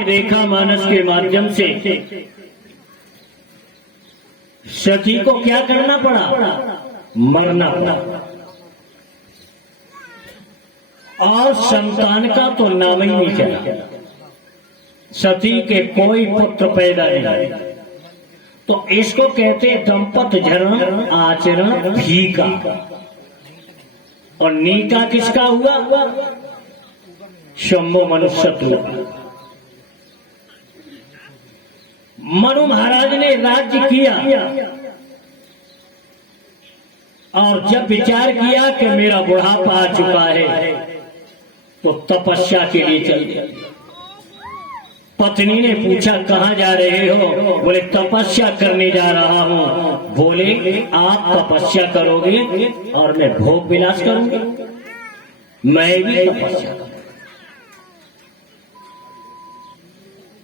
रेखा मानस के माध्यम से सती को क्या करना पड़ा? मरना पड़ा। और संतान का तो नाम ही नहीं चला। सती के कोई पुत्र पैदा नहीं। तो इसको कहते दंपत झरण आचरण फीका। और नीका किसका हुआ? शंभु मनुष्यत्व। मनु महाराज ने राज्य किया और जब विचार किया कि मेरा बुढ़ापा आ चुका है तो तपस्या के लिए चल गया। पत्नी ने पूछा कहाँ जा रहे हो? बोले तपस्या करने जा रहा हूँ। बोले आप तपस्या करोगे और मैं भोग विलास करूंगी? मैं भी तपस्या करूंगी।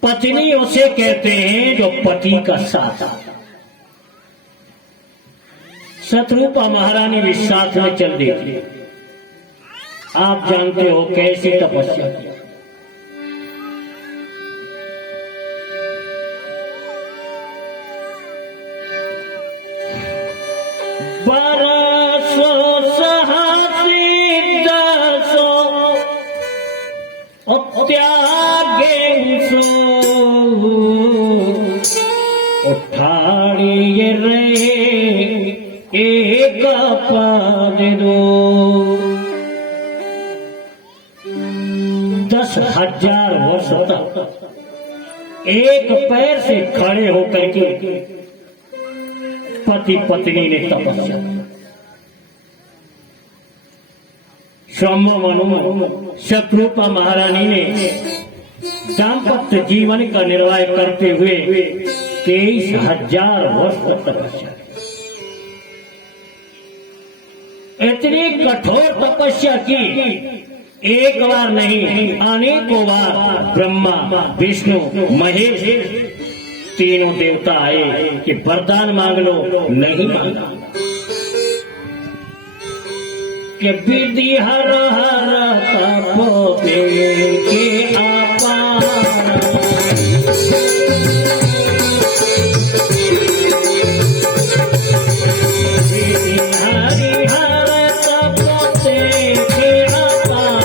पत्नी उसे कहते हैं जो पति का साथ। शत्रुपा महारानी भी साथ में चल देती। आप जानते हो कैसी तपस्या की। बरसों सहासी दसों त्यागे सो उठाड़िए रहे एक पद दो। 10,000 वर्ष तक एक पैर से खड़े होकर के पति पत्नी ने तपस्या। शंभु मनु शत्रुपा महारानी ने दाम्पत्य जीवन का निर्वाह करते हुए 23,000 वर्ष तक तपस्या। इतनी कठोर तपस्या की, एक बार नहीं अनेकों बार ब्रह्मा विष्णु महेश तीनों देवता आए कि वरदान मांग लो, नहीं मांगा। कि विधि हर हर तप के अपार विधि हरि हर तप के अपार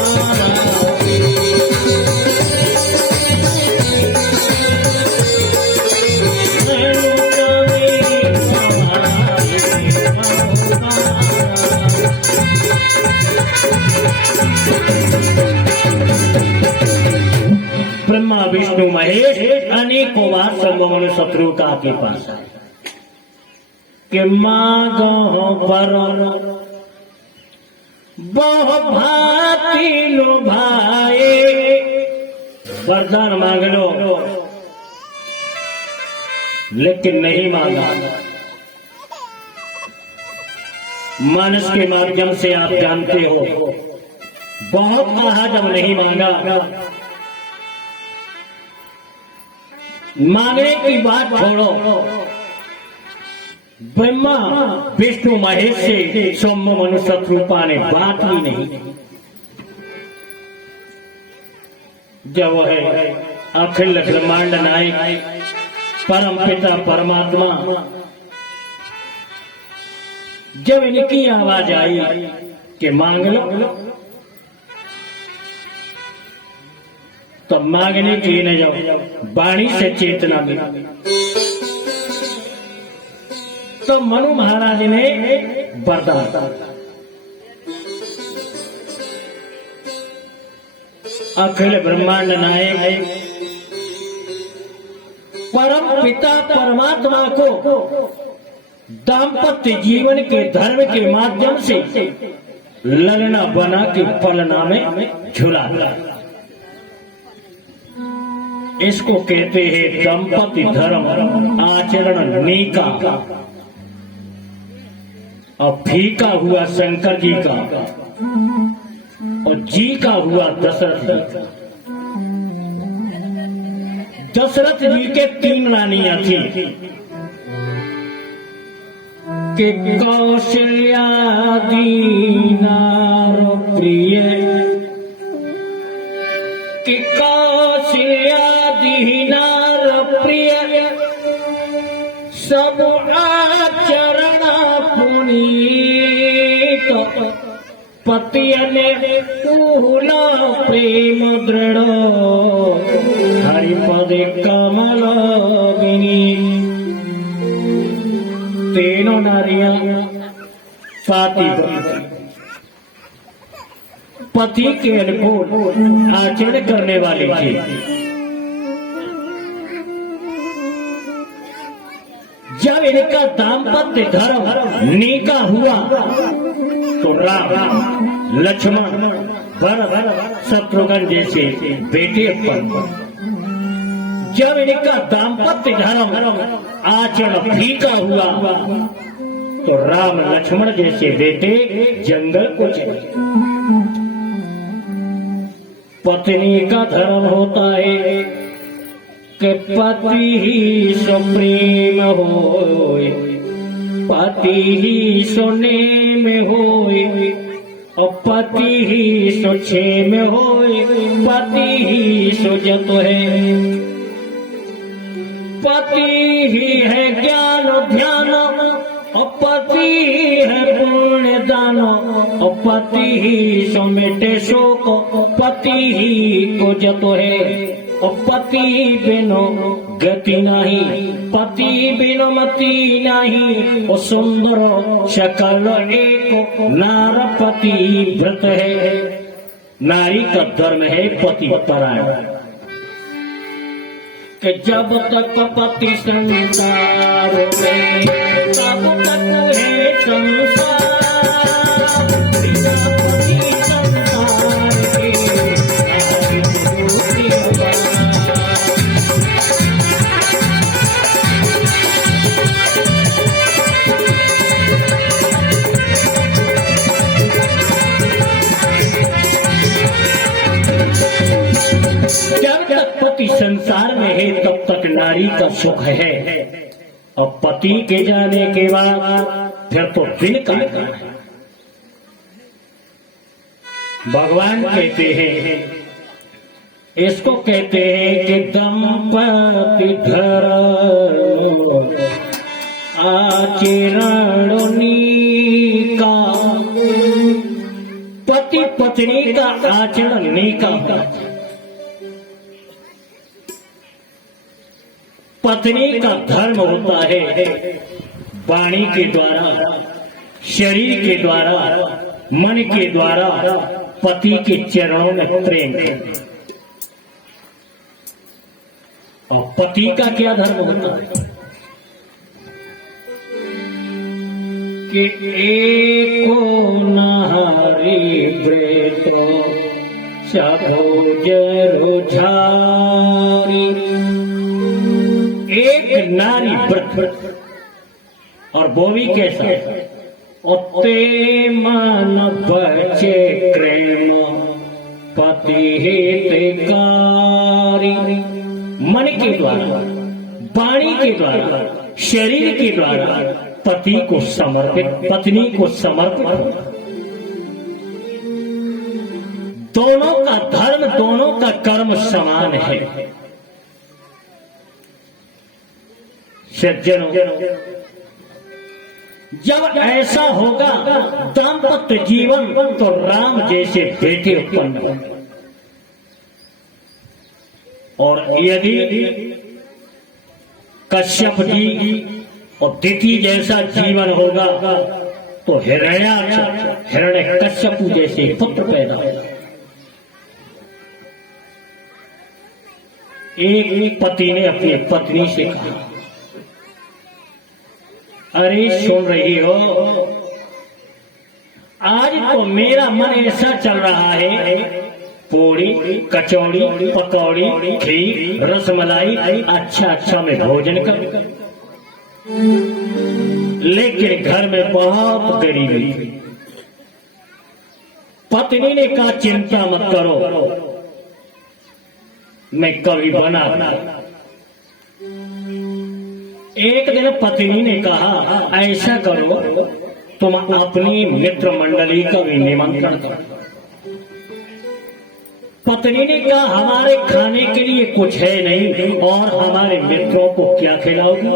ब्रह्मा विष्णु महेश अनेकों बार शंभु मनु शत्रु का के पास आए कि मांगो पर बहु भांति लुभाए। वरदान मांग लो, लेकिन नहीं मांगा। मानस के माध्यम से आप जानते हो बहुत कहा जब नहीं मांगा। मांगने की बात छोड़ो, ब्रह्मा विष्णु महेश से शंभु मनु शत्रुपा ने बात ही नहीं। जब वह है अखिल ब्रह्मांड नायक परम पिता परमात्मा, जब इनकी आवाज आई कि मांग लो, तब मांगने की न जाओ, वाणी से चेतना मिली। तो मनु महाराज ने वरदान, अखिल ब्रह्मांड नायक परम पिता परमात्मा को दाम्पत्य जीवन के धर्म के माध्यम से ललना बना के पलना में झुला दिया। इसको कहते हैं दंपति धर्म आचरण नीका। और फीका हुआ शंकर जी का और जी का हुआ दशरथ जी का। दशरथ जी के 3 रानियां थी कि कौशल्या दीनार प्रिय, कि कौशल्या दीनार प्रिय सब आचरण पुनीत पतियने पूर्ण प्रेम दृढ़ हरिपद कमल तीनों नारियां पति के अनुकूल आचरण करने वाली थी। जब इनका दाम्पत्य धर्म निका हुआ तो राम लक्ष्मण भरत शत्रुघ्न जैसे बेटे उत्पन्न। जब इनका दाम्पत्य धर्म आचरण फीका हुआ तो राम लक्ष्मण जैसे बेटे जंगल को चले। पत्नी का धर्म होता है कि पति ही सुप्रीम होए, पति ही सुनेम होए और पति ही सुक्षेम होए, पति ही सुजत है। पति ही है ज्ञान ध्यान और पति है पुण्य दान और पति ही समेटे शोक, पति ही को जत है और पति बिनो गति नहीं, पति बिनो मति नहीं। और सुंदर शकल एक नारपति व्रत है। नारी का धर्म है पति परायण कि जब तक पति संसार में तब तक है संसार, बिना पति संसार के जब तक पति संसार में है तब तक नारी का सुख है और पति के जाने के बाद फिर तो दिन का है। भगवान कहते हैं, इसको कहते हैं कि दंपति धर्म आचरण नीका, पति पत्नी का आचरण नीका। पत्नी का धर्म होता है वाणी के द्वारा, शरीर के द्वारा, मन के द्वारा पति के चरणों में प्रेम करना। और पति का क्या धर्म होता है कि एको नारी व्रत सभोज रुझारी। एक नारी व्रत और वो भी कैसा, उत्ते मन बचे प्रेम पति हितकारी। मन के द्वारा, वाणी के द्वारा, शरीर के द्वारा पति को समर्पित, पत्नी को समर्पित। दोनों का धर्म, दोनों का कर्म समान है। सज्जनों, जब ऐसा होगा दाम्पत्य जीवन तो राम जैसे बेटे उत्पन्न होंगे। और यदि कश्यप जी और दिति जैसा जीवन होगा तो हिरण्य कश्यप जैसे पुत्र पैदा होगा। एक पति ने अपनी पत्नी से कहा, अरे सुन रही हो, आज तो मेरा मन ऐसा चल रहा है, पूड़ी कचौड़ी पकौड़ी खीर रसमलाई अच्छा मैं भोजन कर, लेकिन घर में बहुत गरीबी थी। पत्नी ने कहा चिंता मत करो, मैं कभी बना। एक दिन पत्नी ने कहा ऐसा करो, तुम अपनी मित्र मंडली का भी निमंत्रण करो। पत्नी ने कहा हमारे खाने के लिए कुछ है नहीं और हमारे मित्रों को क्या खिलाओगी?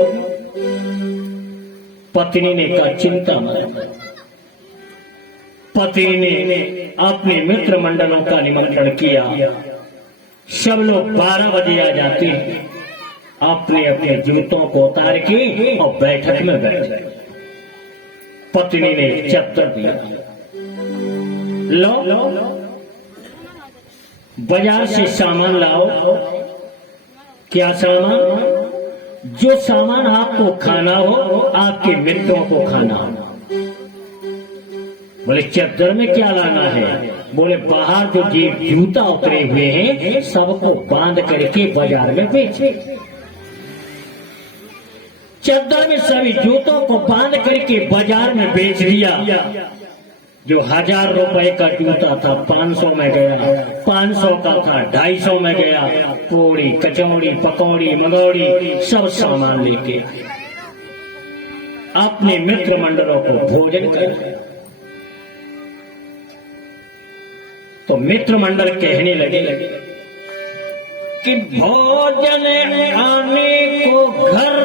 पत्नी ने कहा चिंता मत। पति ने अपने मित्र मंडलों का निमंत्रण किया। सब लोग 12 बजे आ जाते हैं, अपने अपने जूतों को उतार के और बैठक में बैठ गए। पत्नी ने चद्दर दिया, लो बाजार से सामान लाओ। क्या सामान? जो सामान आपको खाना हो, आपके मित्रों को खाना हो। बोले चद्दर में क्या लाना है? बोले बाहर जो जूता उतरे हुए हैं सबको बांध करके बाजार में बेचे। चद्दर में सभी जूतों को बांध करके बाजार में बेच दिया। जो 1000 रुपए का जूता था 500 में गया, 500 का था 250 में गया। पूड़ी कचौड़ी पकौड़ी मंगौड़ी सब सामान लेके अपने मित्र मंडलों को भोजन कर। तो मित्र मंडल कहने लगे कि भोजन आने को घर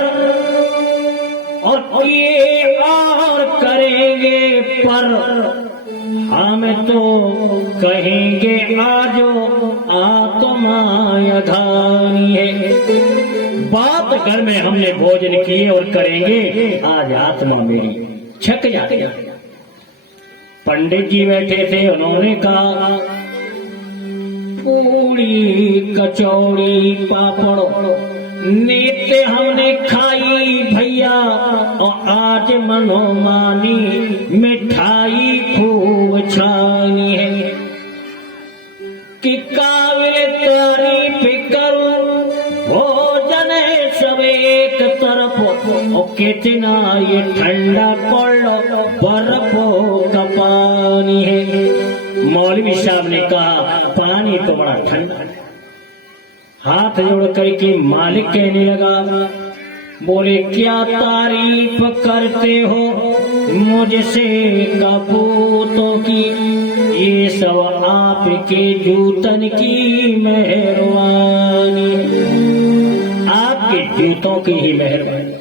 और किए और करेंगे पर हम तो कहेंगे आजो आत्मा धानी है। बात घर में हमने भोजन किए और करेंगे, आज आत्मा मेरी छक जाती है। पंडित जी बैठे थे, उन्होंने कहा पूड़ी कचौड़ी पापड़ नेते हमने खाई भैया और आज मनोमानी मिठाई खूब छानी है कि काबिल तारीफ करूं भोजन है सब एक तरफ और कितना ये ठंडा कोल्ड बर्फ का पानी है। मौलवी साहब ने कहा पानी तो बड़ा ठंडा है। हाथ जोड़ करके मालिक कहने लगा, बोले क्या तारीफ करते हो मुझसे कपूतों की? ये सब आपके जूतन की मेहरबानी, आपके जूतों की ही मेहरबानी।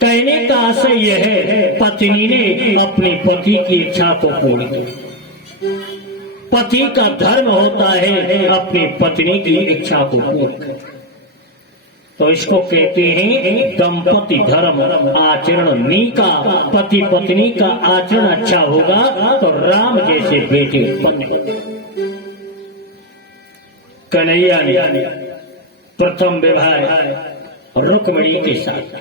कहने का आशय यह है, पत्नी ने अपने पति की इच्छा को पूरी की। पति का धर्म होता है अपनी पत्नी की इच्छा को पूरी करना। तो इसको कहते हैं दंपति धर्म आचरण नीका। पति पत्नी का आचरण अच्छा होगा तो राम जैसे बेटे उत्पन्न होंगे। कन्हैया ने प्रथम विवाह रुक्मिणी के साथ,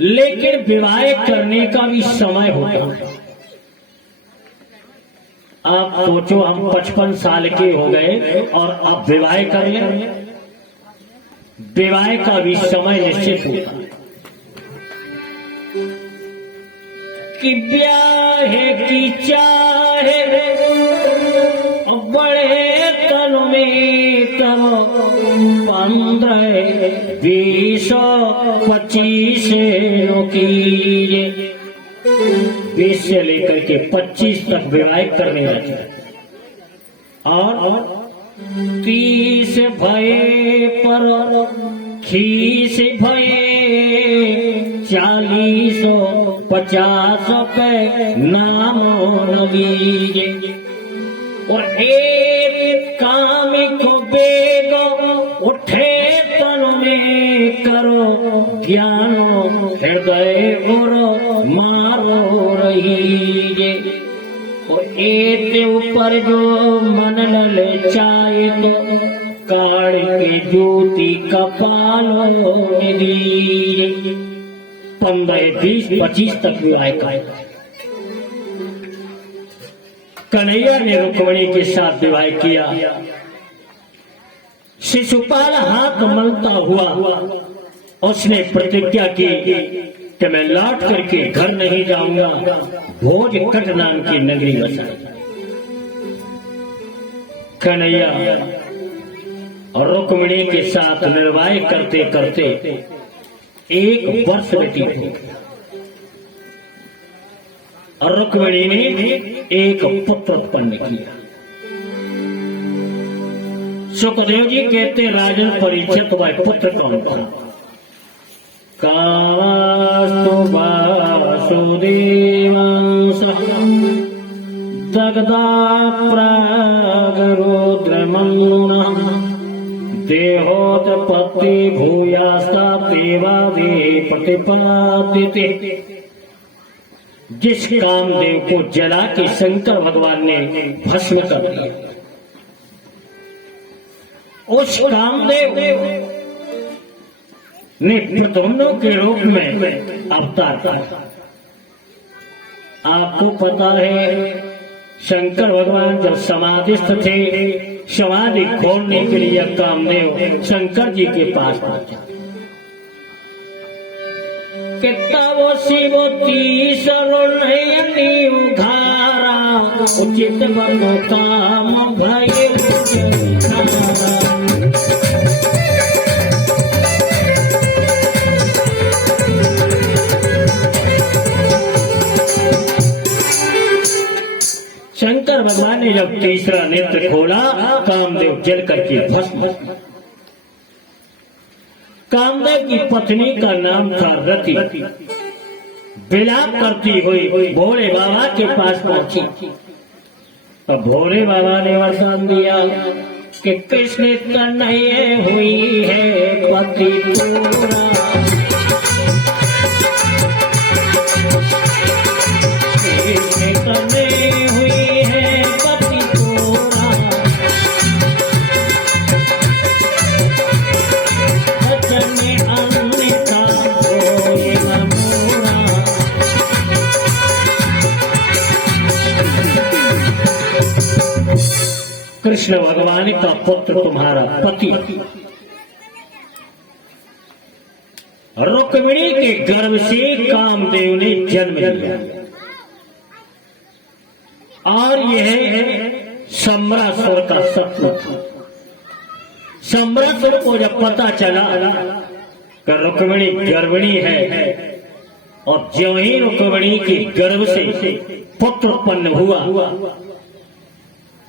लेकिन विवाह करने का भी समय होता है। आप सोचो हम 55 साल के हो गए और अब विवाह कर लें, विवाह का भी समय निश्चित होता है कि ब्याह की चाहे बड़े तन में करो 15 20 25 की 20 से लेकर के 25 तक विवाह करने लगे और 30 भये पर खीस भये 40 50 पे नाम लगे और एक काम को बेगो उठे तन में करो ज्ञानो हृदय और मारो रही और एक ऊपर जो मन लल चाहे तो काढ़ के ज्योति कपालो दी 15 20 25 तक विवाह का। कन्हैया ने रुक्मिणी के साथ विवाह किया। शिशुपाल हाथ मलता हुआ उसने प्रतिज्ञा की कि मैं लौट करके घर नहीं जाऊंगा, भोज कट नाम की नगरी बसा। कन्हैया और रुक्मिणी के साथ निर्वाह करते करते 1 वर्ष व्यतीत हो गया। और रुक्मिणी ने एक पुत्र उत्पन्न किया। सुखदेव जी कहते राजन परीक्षित वह पुत्र कौन था? कास्तु वासुदेवं दग्धा प्रागरुद्रमन्युना देहोत्पत्ति भूयास्ता देवादि प्रतिपलादिते। जिस कामदेव को जला के शंकर भगवान ने भस्म कर दिया, उस कामदेव ने प्रद्युम्न के रूप में अवतार किया। आपको पता है शंकर भगवान जब समाधिस्थ थे, समाधि खोलने के लिए कामदेव शंकर जी के पास पहुंचा। किताबो शिवो तीसरो उघारा उचित बनो काम भये। शंकर भगवान ने जब तीसरा नेत्र खोला, कामदेव जल करके भस्म। कामदेव की पत्नी का नाम था रति। विलाप करती हुई भोले बाबा के पास पहुंची। और भोले बाबा ने वरदान दिया कि कृष्ण तनये हुई है पति पूरा। कृष्ण तनये हुई है पति पूरा। वचन में अन्य का भोले मोरा। कृष्ण भगवान का पुत्र तुम्हारा पति रुक्मिणी के गर्भ से कामदेव ने जन्म लिया। और यह सम्रासुर का शत्रु था। सम्रासुर को जब पता चला कि रुक्मिणी गर्भिणी है, और ज्यों ही रुक्मिणी के गर्भ से पुत्र उत्पन्न हुआ,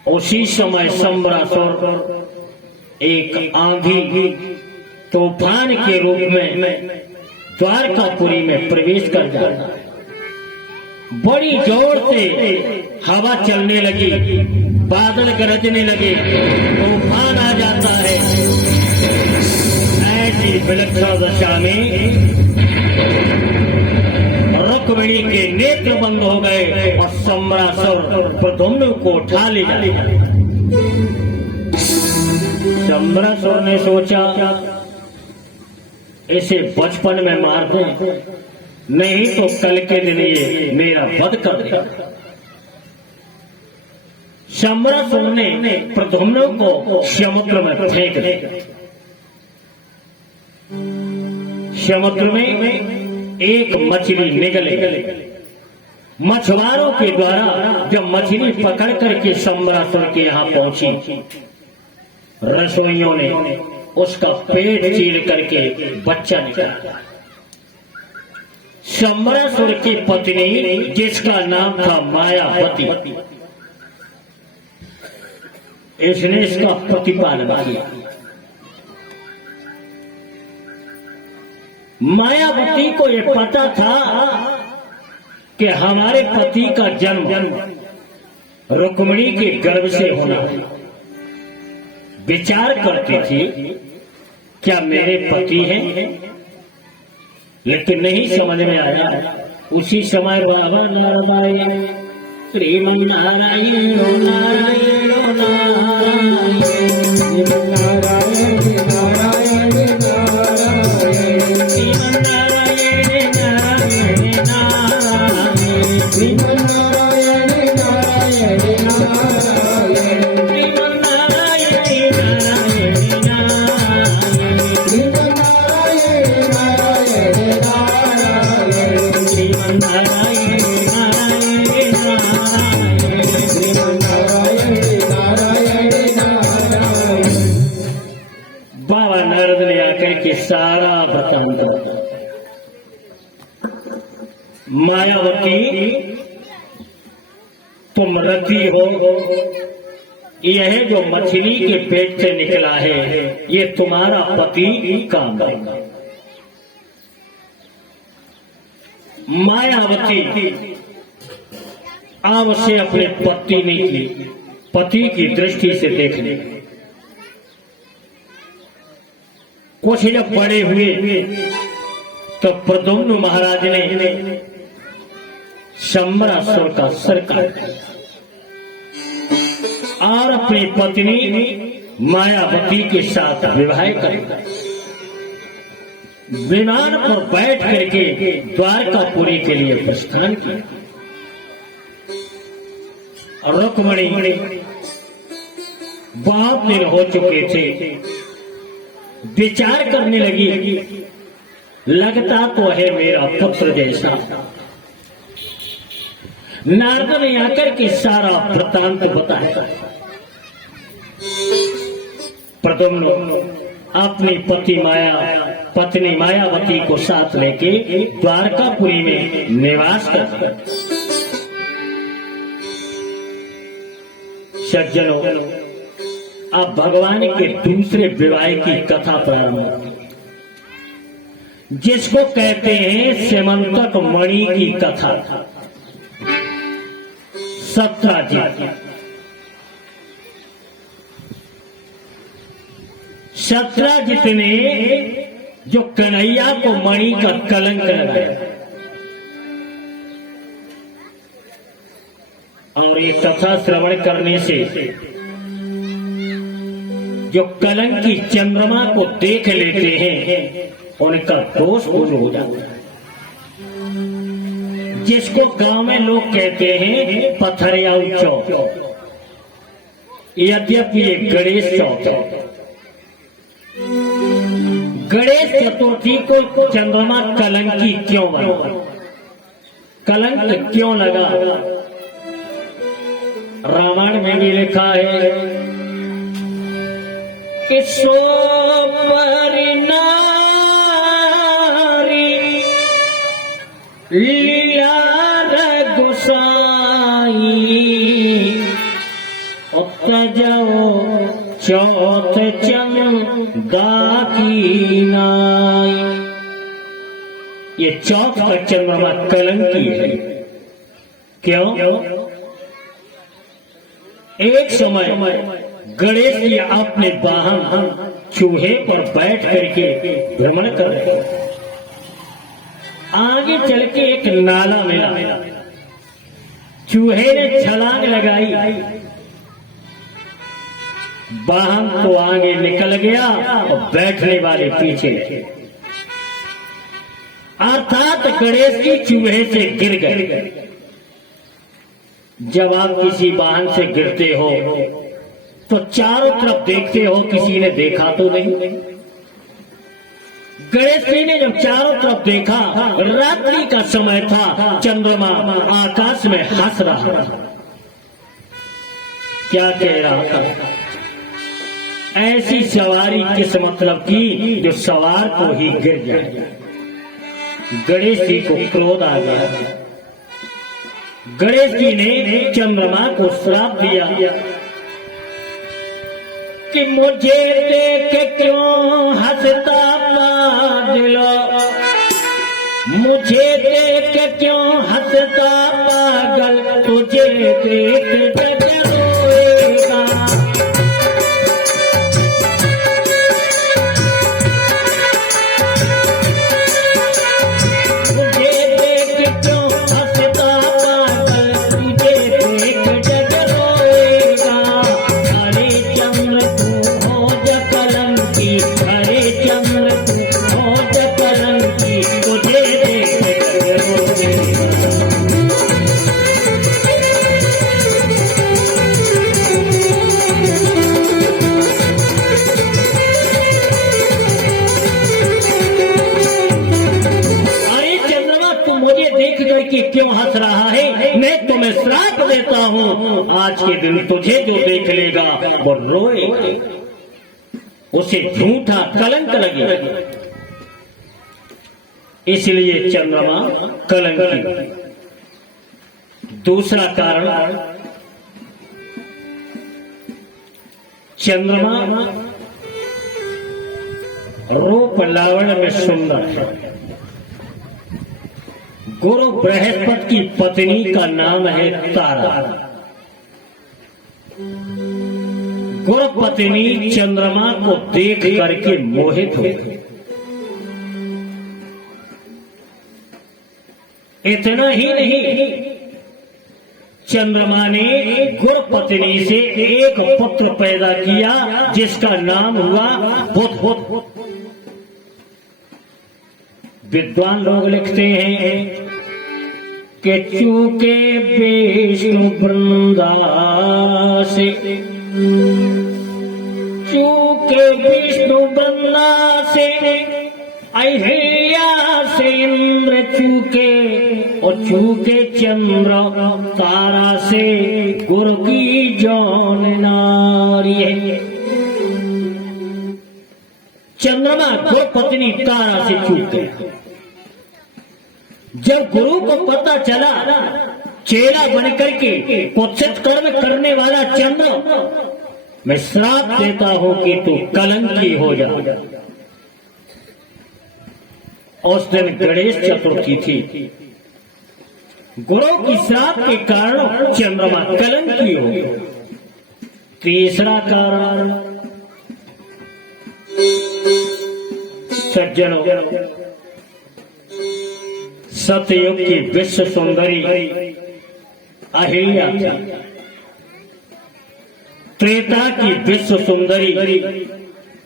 उसी समय सम्रासुर एक आंधी तूफान के रूप में द्वारकापुरी में प्रवेश कर जाता है। बड़ी जोर से हवा चलने लगी, बादल गरजने लगे, तूफान आ जाता है। ऐसी विलक्षण दशा में रुक्मिणी के नेत्र बंद हो गए और सम्रासुर प्रद्युम्न को उठा ले जाए। सम्रासुर ने सोचा इसे बचपन में मार दें, नहीं तो कल के दिन ये मेरा वध कर देगा। सम्रासुर ने प्रद्युम्न को समुद्र में फेंक दिया। समुद्र में एक मछली निकले। मछुआरों के द्वारा जब मछली पकड़ करके सम्रासुर के यहाँ पहुंची, रसोइयों ने उसका पेट चीर करके बच्चा निकाला। सम्रासुर की पत्नी, जिसका नाम था मायावती, इसने इसका प्रतिपालन किया। मायावती को यह पता था कि हमारे पति का जन्म रुक्मिणी के गर्भ से होना। विचार करती थी क्या मेरे पति हैं, लेकिन नहीं समझ में आया। उसी समय बाबा नारायण श्रीमन नारायण नारायण नारायण नारायण नारायण नारायण श्रीमन नारायण नारायण नारायण श्रीमन नारायण नारायण नारायण श्रीमन नारायण नारायण नारायण श्रीमन नारायण नारायण नारायण श्रीमन नारायण नारायण नारायण श्रीमन नारायण नारायण नारायण। बाबा नारद ने आकर के सारा वृत्तांत। मायावती तुम रति हो, यह जो मछली के पेट से निकला है ये तुम्हारा पति काम है। मायावती आप उसे अपने पति की दृष्टि से देखने। कुछ जब बड़े हुए तो प्रद्युम्न महाराज ने शंबरासुर का सर काटा और अपनी पत्नी मायावती के साथ विवाह कर विमान पर बैठ करके द्वारकापुरी के लिए प्रस्थान किया। रुक्मिणी बहुत दिन हो चुके थे, विचार करने लगी, लगता तो है मेरा पुत्र जैसा। नारद ने आकर के सारा वृत्तांत बताया। प्रद्युम्न अपनी पत्नी मायावती को साथ लेके द्वारकापुरी में निवास करता। सज्जनों, अब भगवान के दूसरे विवाह की कथा प्रारंभ होती, जिसको कहते हैं सेमंतक मणि की कथा। सत्राजित ने जो कन्हैया को मणि का कलंक लगाया, और ये कथा श्रवण करने से जो कलंकी चंद्रमा को देख लेते हैं उनका दोष दूर हो जाता है। जिसको गांव में लोग कहते हैं पथरिया चौक, यद्यपि ये गणेश चौक है। गणेश चतुर्थी को चंद्रमा कलंकी क्यों बना, कलंक क्यों लगा? रामायण में भी लिखा है कि सो पर नारी लिया रघुसाई, उत्तजो चौथ चंदा की नाई। ये चौथ का चंद्रमा कलंकी है। क्यों? एक समय गणेश जी अपने वाहन चूहे पर बैठ करके भ्रमण कर रहे हैं। आगे चल के एक नाला मिला, चूहे ने छलांग लगाई, वाहन तो आगे निकल गया और बैठने वाले पीछे, अर्थात गणेश जी चूहे से गिर गए। जब आप किसी वाहन से गिरते हो तो चारों तरफ देखते हो, किसी ने देखा तो नहीं। गणेश जी ने जब चारों तरफ देखा, रात्रि का समय था, चंद्रमा आकाश में हंस रहा था। क्या कह रहा था? ऐसी सवारी किस मतलब की जो सवार को ही गिर जाए। गणेश जी को क्रोध आ गया। गणेश जी ने चंद्रमा को श्राप दिया कि मुझे देख क्यों हंसता पागल, मुझे देख क्यों हंसता पागल, तुझे देख जग रोएगा। क्यों हंस रहा है? मैं तुम्हें श्राप देता हूं, आज के दिन तुझे जो देख लेगा वो रोए, उसे झूठा कलंक लगे। इसलिए चंद्रमा कलंकी। दूसरा कारण चंद्रमा रूप लावण्य में सुंदर है। गुरु बृहस्पति की पत्नी का नाम है तारा। गुरु पत्नी चंद्रमा को देख करके मोहित हो गई। इतना ही नहीं, चंद्रमा ने गुरु पत्नी से एक पुत्र पैदा किया जिसका नाम हुआ बुध। विद्वान लोग लिखते हैं कि चूके विष्णु वृंदा से, चूके विष्णु वृंदा से, अहिल्या से इंद्र चूके, और चूके चंद्र तारा से गुरु की जौन नारी है। चंद्रमा गुरु पत्नी तारा से चूक गया। जब गुरु को पता चला, चेला बनकर के कुत्सित कर्म करने वाला चंद्र, मैं श्राप देता हूं कि तू कलंकी हो जा। उस दिन गणेश चतुर्थी थी। गुरु की श्राप के कारण चंद्रमा कलंकी हो गया। तीसरा कारण, सज्जनों, सतयुग की विश्व सुंदरी अहिल्या थी। त्रेता की विश्व सुंदरी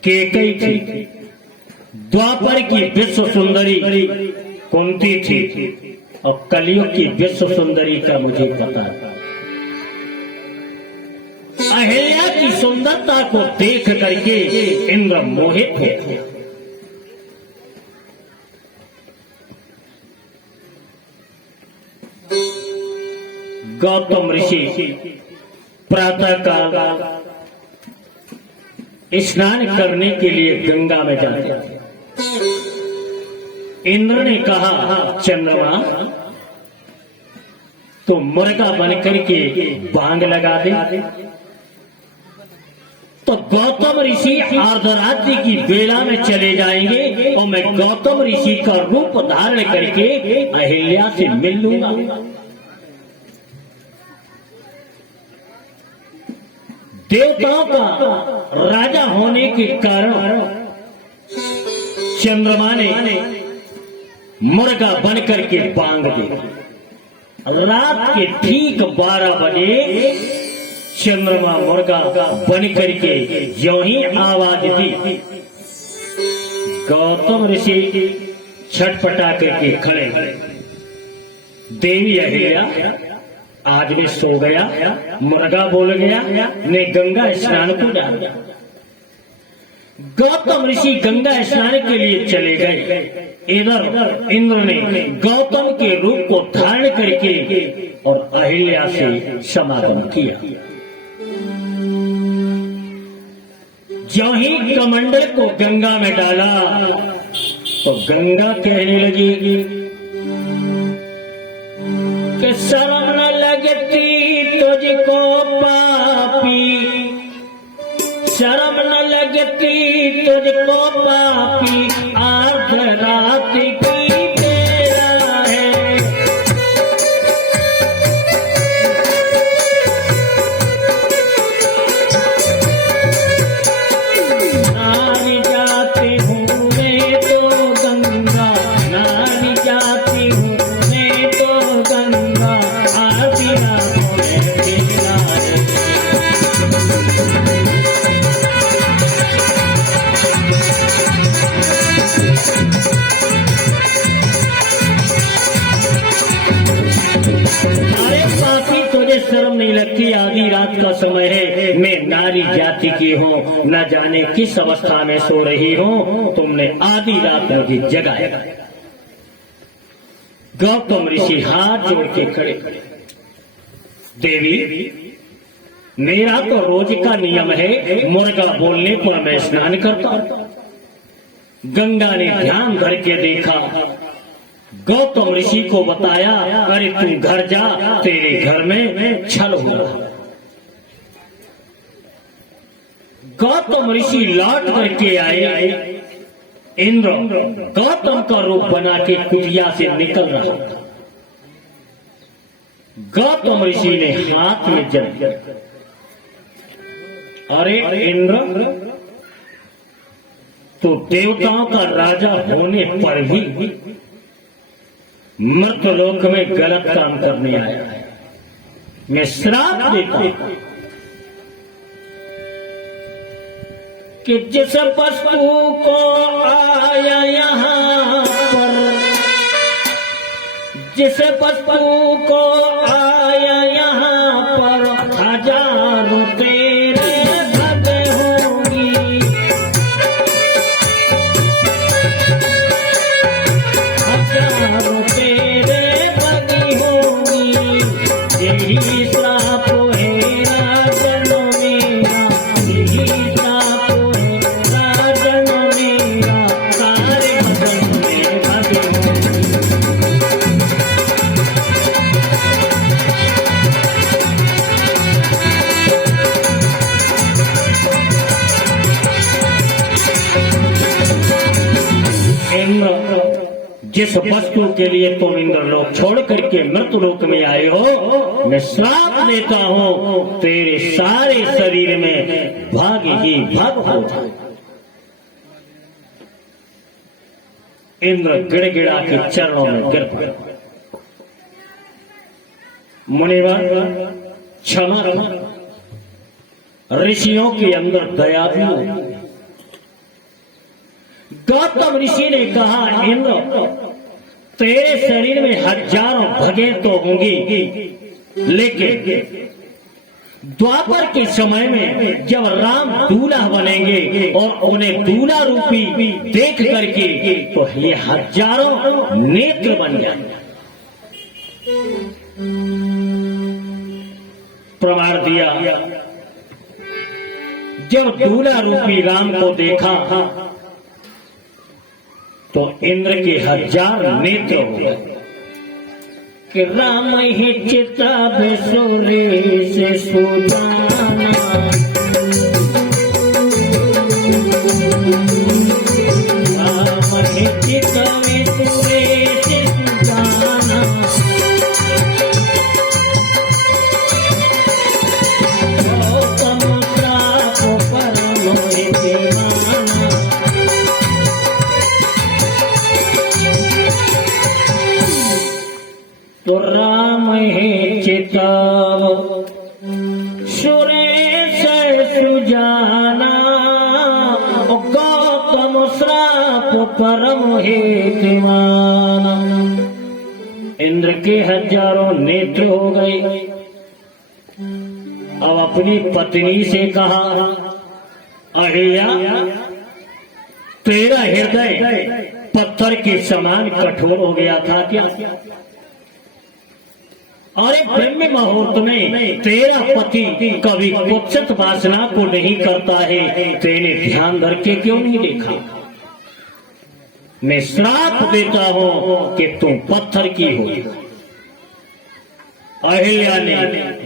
केकई थी। द्वापर की विश्व सुंदरी कुंती थी। और कलयुग की विश्व सुंदरी का मुझे पता है। अहिल्या की सुंदरता को देख करके इंद्र मोहित हो गया। गौतम ऋषि प्रातः काल स्नान करने के लिए गंगा में जाते थे। इंद्र ने कहा, चंद्रमा तो मुर्गा बनकर के बांग लगा दे। तो गौतम ऋषि अर्धरात्रि की बेला में चले जाएंगे और मैं गौतम ऋषि का रूप धारण करके अहिल्या से मिल लूंगा। देवताओं का राजा होने के कारण चंद्रमा ने मुर्गा बनकर के बांग दे। रात के ठीक 12 बजे चंद्रमा मुर्गा बनकर के जो ही आवाज दी, गौतम ऋषि छटपटा करके खड़े। देवी अहिल्या आज भी सो गया, मुर्गा बोल गया, ने गंगा स्नान को डाल दिया। गौतम ऋषि गंगा स्नान के लिए चले गए। इधर इंद्र ने गौतम के रूप को धारण करके और अहिल्या से समागम किया। जो ही कमंडल को गंगा में डाला तो गंगा कहने लगी कि शर्म न लगती तुझको पापी, शर्म न लगती तुझको पापी, अर्ध रात की बेला है। नारी जाती हूँ मैं तो गंगा, नारी जाती हूँ मैं तो गंगा, आधी रातों में बेला है। अरे पापी, तुझे शर्म नहीं लगती? आधी रात का समय है, मैं नारी जाति की हूँ, न जाने किस अवस्था में सो रही हूँ, तुमने आधी रात में भी जगाया। गौतम ऋषि हाथ जोड़ के खड़े। देवी, मेरा तो रोज का नियम है, मुर्गा बोलने पर मैं स्नान करता हूं। गंगा ने ध्यान धर के देखा, गौतम ऋषि को बताया, अरे तू घर जा, तेरे घर में छल हो रहा। गौतम ऋषि लौट करके आए। इंद्र गौतम का रूप बना के कुटिया से निकल रहा था। गौतम ऋषि ने हाथ में जल दिया, अरे इंद्र, तो देवताओं का राजा होने पर भी मर्तलोक में गलत काम करने आया है। मैं श्राप देता हूं कि जिस वस्तु को आया यहां पर, जिस वस्तु को आया यहां पर, हजारों तेरे भगे होंगी, हजारों तेरे भगी होंगी। यही श्राप है राजन मेरा, यही श्राप है राजन मेरा, सारे भजन में भगे होंगी। जिस वस्तु के लिए तुम इंद्रलोक छोड़ करके मृतलोक में आए हो, मैं श्राप देता हूं तेरे सारे शरीर में भाग ही भाग हो जाए। इंद्र गिड़गिड़ा के चरणों में गिर पड़ा। मुनिवर क्षमा कर, ऋषियों के अंदर दया भी होती है। गौतम ऋषि ने कहा, इंद्र, तेरे शरीर में हजारों भगे तो होंगी, लेकिन द्वापर के समय में जब राम दूल्हा बनेंगे और उन्हें दूल्हा रूपी देख करके तो ये हजारों नेत्र बन जाएंगे। प्रमाण दिया। जब दूल्हा रूपी राम को देखा तो इंद्र के हजार नेत्र हो गए कि राम ही चिता बेसुरे से सुजाना, राम ही चिता बेसुरे से सुजाना, गौतम श्राप परम है दीवाना। तो राम है चिताव सुरेश सुजाना, गौतम श्राप परम है दीवाना। इंद्र के हजारों नेत्र हो गए। अब अपनी पत्नी से कहा, अहिल्या, तेरा हृदय पत्थर के समान कठोर हो गया था क्या? और एक ब्रह्म मुहूर्त में तेरा पति कभी कुत्सित वासना को नहीं करता है, तेने ध्यान धर के क्यों नहीं देखा? मैं श्राप देता हूं कि तुम पत्थर की हो। अहिल्या ने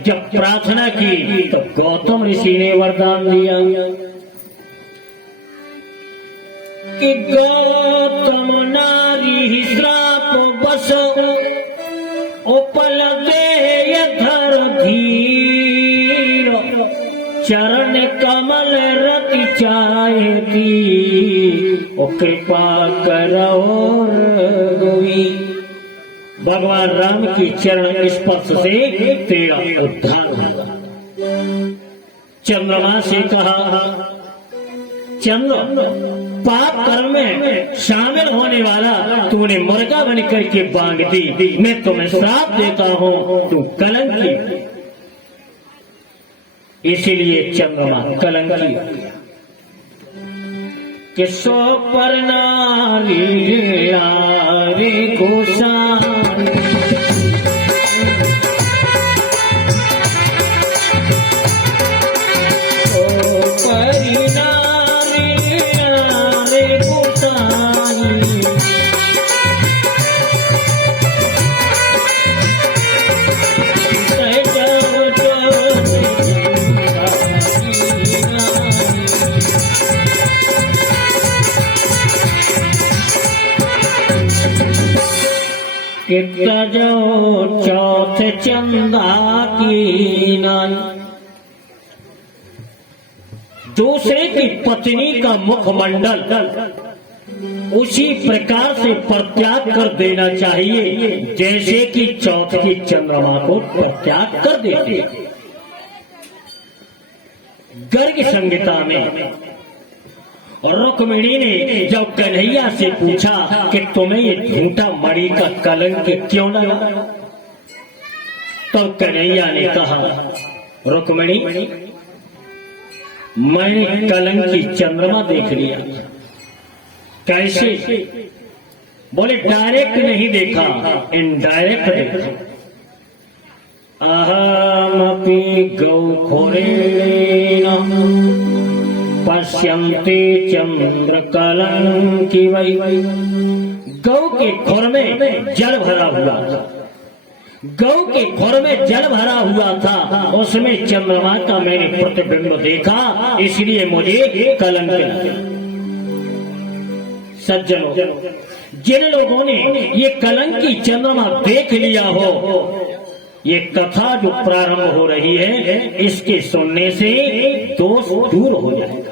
जब प्रार्थना की तो गौतम ऋषि ने वरदान दिया कि गौतम नारी श्राप बस उपल दे धर धीर, चरण कमल रति चाहती, ओ कृपा करो रघुवी। भगवान राम की चरण स्पर्श से तेरा उद्धार होगा। चंद्रमा से कहा, चंद्र, पाप कर्म में शामिल होने वाला तूने मुर्गा बन करके बांध दी, मैं तुम्हें श्राप देता हूं, तू कलंकी। इसीलिए चंद्रमा कलंकी हो गया कि सो पर नारी रे गोसाई, कि तजो चौथ चंदा की नाई। दूसरे की पत्नी का मुखमंडल उसी प्रकार से परित्याग कर देना चाहिए जैसे कि चौथ की चंद्रमा को परित्याग कर देते। गर्ग संहिता में रुक्मिणी ने जब कन्हैया से पूछा कि तुम्हें ये झूठा मणि का कलंक क्यों लगा, तो कन्हैया ने कहा, रुक्मिणी मैंने कलंक की चंद्रमा देख लिया। कैसे? बोले डायरेक्ट नहीं देखा, इनडायरेक्ट देखा। अहमपि गौखोरेण पश्यन्ते चंद्र कलंकी वै। गौ के खुर में जल भरा हुआ था, गौ के खुर में जल भरा हुआ था, उसमें चंद्रमा का मैंने प्रतिबिंब देखा, इसलिए मुझे कलंक लगा। सज्जनों, जिन लोगों ने ये कलंक की चंद्रमा देख लिया हो, ये कथा जो प्रारंभ हो रही है इसके सुनने से दोष दूर हो जाएगा।